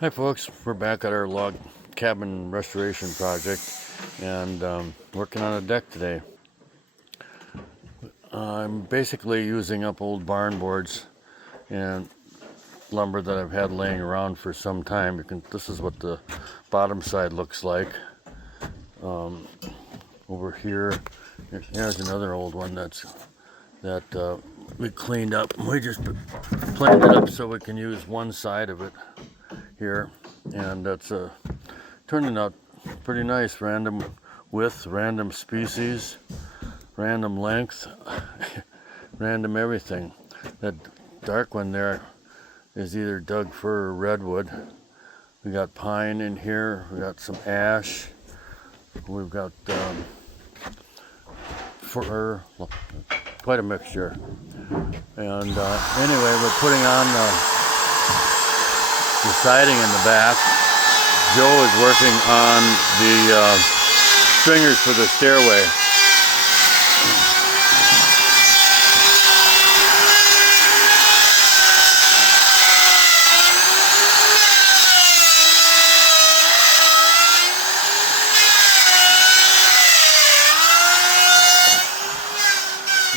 Hi folks, we're back at our log cabin restoration project and working on a deck today. I'm basically using up old barn boards and lumber that I've had laying around for some time. This is what the bottom side looks like. Over here, there's another old one that we cleaned up. We just planed it up so we can use one side of it here, and that's turning out pretty nice. Random width, random species, random length, random everything. That dark one there is either Doug fir or redwood. We got pine in here, we got some ash, we've got fir, quite a mixture. And anyway, we're putting on the siding in the back. Joe is working on the stringers for the stairway.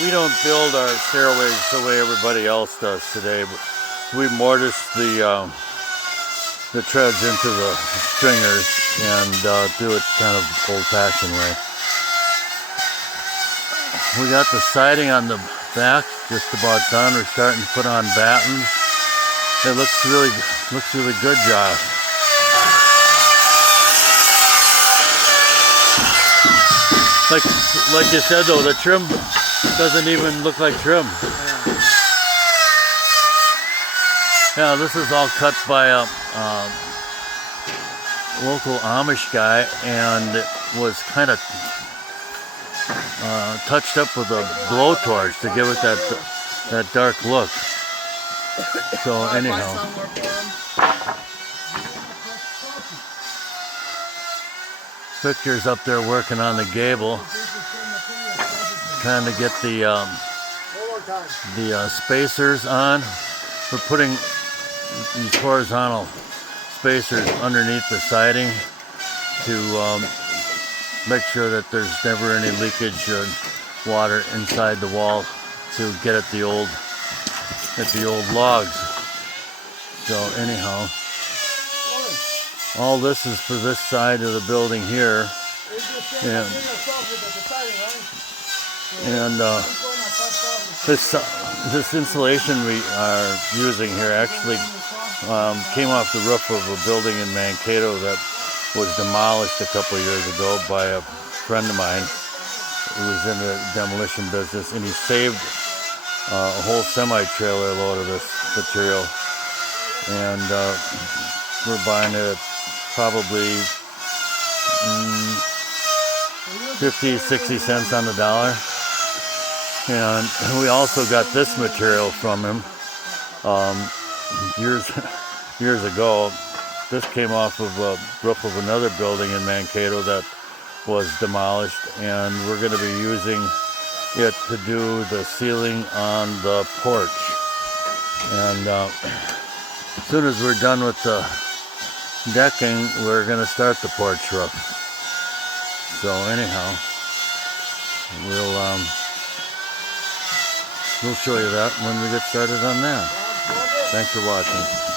We don't build our stairways the way everybody else does today. We mortise the treads into the stringers and do it kind of old-fashioned way. We got the siding on the back just about done. We're starting to put on battens. It looks really good, Josh. Like you said though, the trim doesn't even look like trim. Yeah, this is all cut by a local Amish guy, and it was kind of touched up with a blowtorch to give it that dark look. So anyhow, Victor's up there working on the gable, trying to get the spacers on. We're putting these horizontal spacers underneath the siding to make sure that there's never any leakage of water inside the wall to get at the old logs. So anyhow, all this is for this side of the building here, and this insulation we are using here actually came off the roof of a building in Mankato that was demolished a couple of years ago by a friend of mine who was in the demolition business, and he saved a whole semi-trailer load of this material, and we're buying it at probably 50-60 cents on the dollar. And we also got this material from him years ago. This came off of a roof of another building in Mankato that was demolished, and we're going to be using it to do the ceiling on the porch. And as soon as we're done with the decking, we're going to start the porch roof. So anyhow, we'll show you that when we get started on that. Thanks for watching.